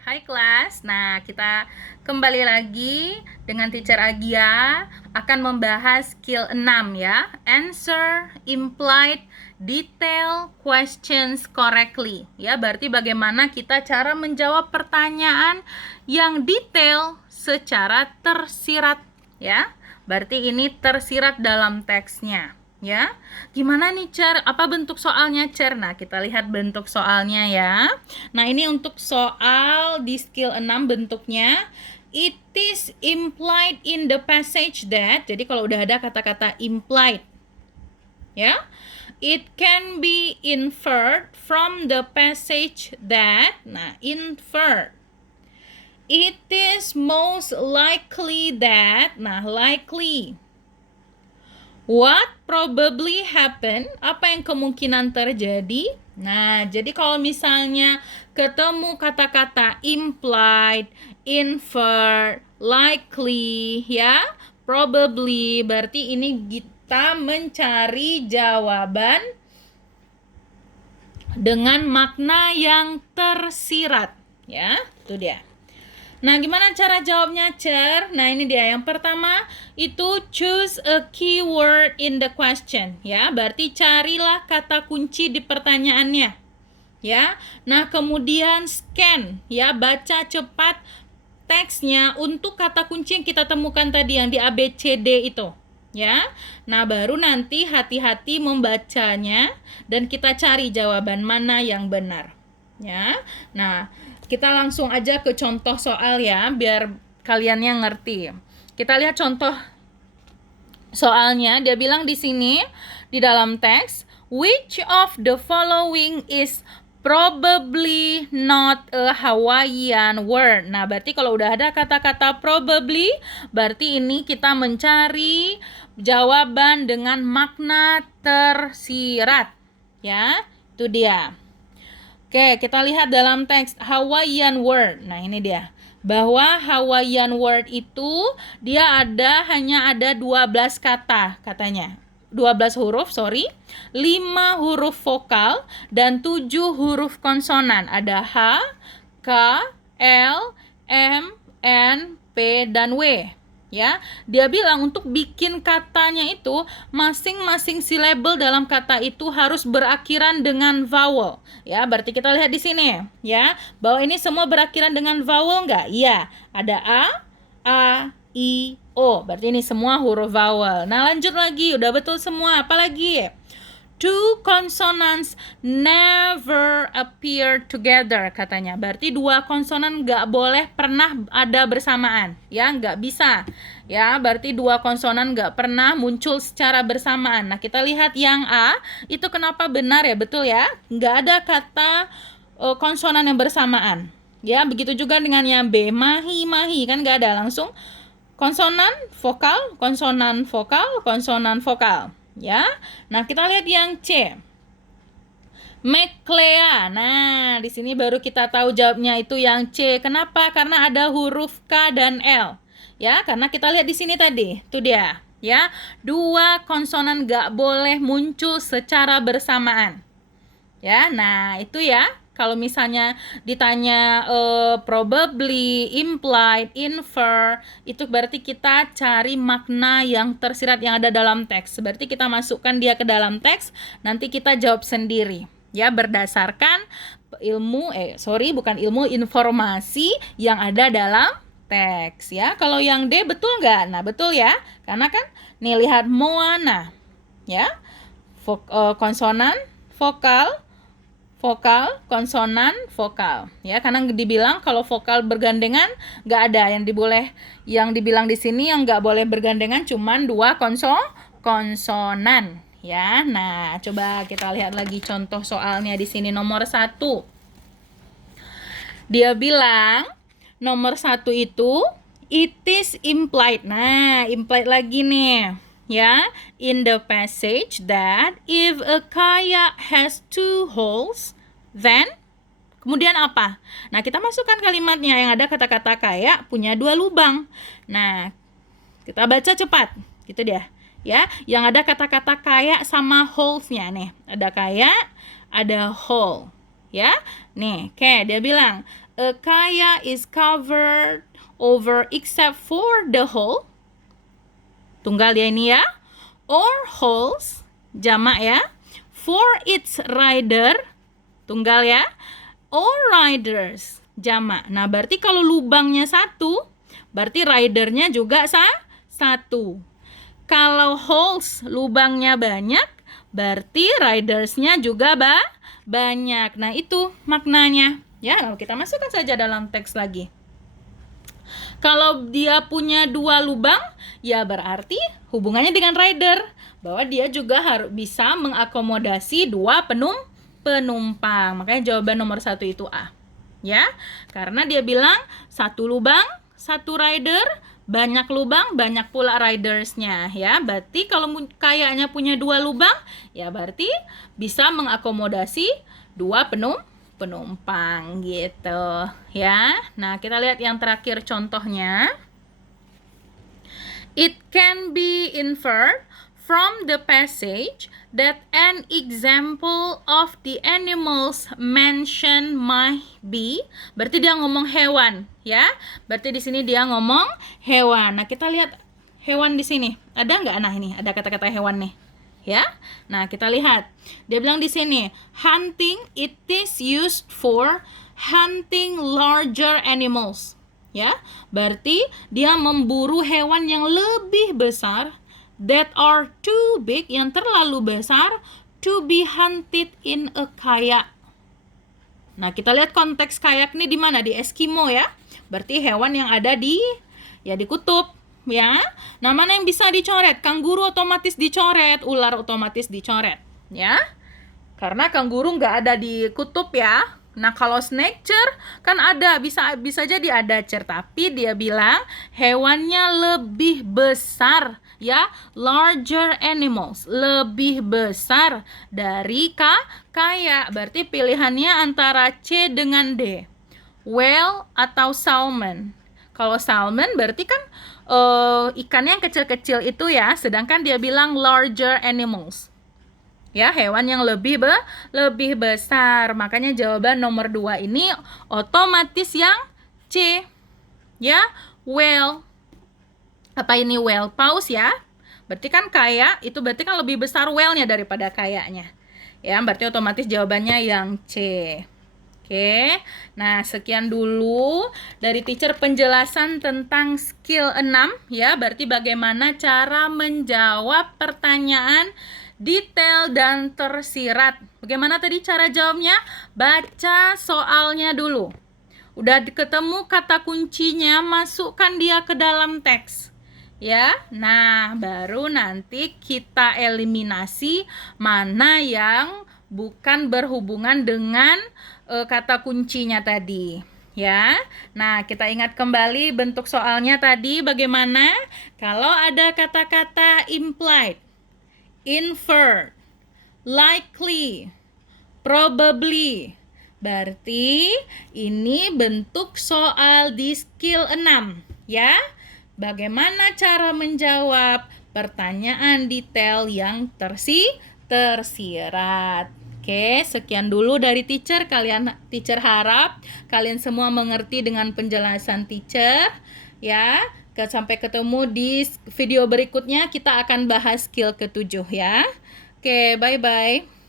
Hai kelas, nah kita kembali lagi dengan Teacher Agia akan membahas skill 6 ya. Answer implied detail questions correctly. Ya, berarti bagaimana kita cara menjawab pertanyaan yang detail secara tersirat ya. Berarti ini tersirat dalam teksnya. Ya, gimana nih Cer? Apa bentuk soalnya Cer? Nah, kita lihat bentuk soalnya ya. Nah, ini untuk soal di skill 6 bentuknya. It is implied in the passage that, jadi kalau udah ada kata-kata implied, ya, it can be inferred from the passage that, nah, inferred. It is most likely that, nah, likely. What probably happen? Apa yang kemungkinan terjadi? Nah, jadi kalau misalnya ketemu kata-kata implied, inferred, likely, ya, probably, berarti ini kita mencari jawaban dengan makna yang tersirat, ya, itu dia. Nah, gimana cara jawabnya, Cer? Nah, ini dia. Yang pertama, itu choose a keyword in the question. Ya, berarti carilah kata kunci di pertanyaannya. Ya, nah kemudian scan. Ya, baca cepat teksnya untuk kata kunci yang kita temukan tadi, yang di ABCD itu. Ya, nah baru nanti hati-hati membacanya dan kita cari jawaban mana yang benar. Ya, nah kita langsung aja ke contoh soal ya, biar kalian yang ngerti. Kita lihat contoh soalnya. Dia bilang di sini di dalam teks, which of the following is probably not a Hawaiian word. Nah, berarti kalau udah ada kata-kata probably, berarti ini kita mencari jawaban dengan makna tersirat. Ya, itu dia. Oke, kita lihat dalam teks Hawaiian word. Nah, ini dia. Bahwa Hawaiian word itu dia hanya ada 12 kata katanya. 12 huruf, 5 huruf vokal dan 7 huruf konsonan. Ada H, K, L, M, N, P, dan W. Ya, dia bilang untuk bikin katanya itu masing-masing syllable dalam kata itu harus berakhiran dengan vowel. Ya, berarti kita lihat di sini ya, bahwa ini semua berakhiran dengan vowel enggak? Iya, ada A, I, O. Berarti ini semua huruf vowel. Nah, lanjut lagi, udah betul semua. Apalagi? Two consonants never appear together katanya. Berarti dua konsonan nggak boleh pernah ada bersamaan. Ya, nggak bisa. Ya, berarti dua konsonan nggak pernah muncul secara bersamaan. Nah, kita lihat yang A, itu kenapa benar ya? Betul ya? Nggak ada kata konsonan yang bersamaan. Ya, begitu juga dengan yang B. Mahi, mahi. Kan nggak ada. Langsung konsonan, vokal, konsonan, vokal, konsonan, vokal. Ya, nah kita lihat yang C, Meklea. Nah, di sini baru kita tahu jawabnya itu yang C. Kenapa? Karena ada huruf K dan L. Ya, karena kita lihat di sini tadi, itu dia. Ya, dua konsonan nggak boleh muncul secara bersamaan. Ya, nah itu ya. Kalau misalnya ditanya probably, implied, infer, itu berarti kita cari makna yang tersirat yang ada dalam teks. Berarti kita masukkan dia ke dalam teks, nanti kita jawab sendiri. Ya, berdasarkan informasi yang ada dalam teks. Ya, kalau yang D betul nggak? Nah, betul ya. Karena kan, nih lihat Moana. Ya, konsonan, vokal, konsonan, vokal. Ya, karena dibilang kalau vokal bergandengan nggak ada yang dibilang di sini yang nggak boleh bergandengan cuman dua konsonan. Ya, nah coba kita lihat lagi contoh soalnya di sini nomor 1. Dia bilang nomor 1 itu it is implied. Nah, implied lagi nih. Ya, in the passage that if a kayak has 2 holes, then kemudian apa? Nah, kita masukkan kalimatnya yang ada kata-kata kayak punya 2 lubang. Nah, kita baca cepat. Gitu dia. Ya, yang ada kata-kata kayak sama holes-nya nih. Ada kayak, ada hole. Ya. Nih, oke, dia bilang a kaya is covered over except for the hole. Tunggal ya ini ya. Or holes, jamak ya. For its rider, tunggal ya. Or riders, jamak. Nah, berarti kalau lubangnya satu, berarti ridernya juga satu. Kalau holes, lubangnya banyak, berarti ridersnya juga banyak. Nah, itu maknanya. Ya, lalu kita masukkan saja dalam teks lagi. Kalau dia punya 2 lubang, ya berarti hubungannya dengan rider, bahwa dia juga harus bisa mengakomodasi 2 penumpang. Makanya jawaban nomor 1 itu A. Ya, karena dia bilang 1 lubang, 1 rider, banyak lubang, banyak pula ridersnya. Ya, berarti kalau kayaknya punya 2 lubang, ya berarti bisa mengakomodasi 2 penumpang gitu ya. Nah, kita lihat yang terakhir contohnya. It can be inferred from the passage that an example of the animals mentioned might be. Berarti dia ngomong hewan ya. Berarti di sini dia ngomong hewan. Nah, kita lihat hewan di sini. Ada nggak? Nah, ini ada kata-kata hewan nih. Ya. Nah, kita lihat. Dia bilang di sini, hunting it is used for hunting larger animals. Ya. Berarti dia memburu hewan yang lebih besar, that are too big, yang terlalu besar to be hunted in a kayak. Nah, kita lihat konteks kayak ini di mana? Di Eskimo ya. Berarti hewan yang ada di kutub. Ya, nah mana yang bisa dicoret? Kanguru otomatis dicoret, ular otomatis dicoret, ya. Karena kanguru nggak ada di kutub ya. Nah, kalau snakecher kan ada, bisa jadi ada cer, tapi dia bilang hewannya lebih besar, ya, larger animals, lebih besar dari kayak. Berarti pilihannya antara C dengan D. Whale atau salmon. Kalau salmon berarti kan ikannya yang kecil-kecil itu ya, sedangkan dia bilang larger animals. Ya, hewan yang lebih besar. Makanya jawaban nomor 2 ini otomatis yang C. Ya, whale. Apa ini whale? Paus ya. Berarti kan kayak, itu berarti kan lebih besar whale-nya daripada kayaknya. Ya, berarti otomatis jawabannya yang C. Oke, nah sekian dulu dari teacher penjelasan tentang skill 6 ya, berarti bagaimana cara menjawab pertanyaan detail dan tersirat. Bagaimana tadi cara jawabnya? Baca soalnya dulu. Udah ketemu kata kuncinya, masukkan dia ke dalam teks. Ya, nah baru nanti kita eliminasi mana yang bukan berhubungan dengan kata kuncinya tadi. Ya, nah kita ingat kembali bentuk soalnya tadi bagaimana? Kalau ada kata-kata implied, inferred, likely, probably, berarti ini bentuk soal di skill 6 ya. Bagaimana cara menjawab pertanyaan detail yang tersirat. Oke, sekian dulu dari teacher. Teacher harap kalian semua mengerti dengan penjelasan teacher ya. Sampai ketemu di video berikutnya, kita akan bahas skill ke-7 ya. Oke, bye-bye.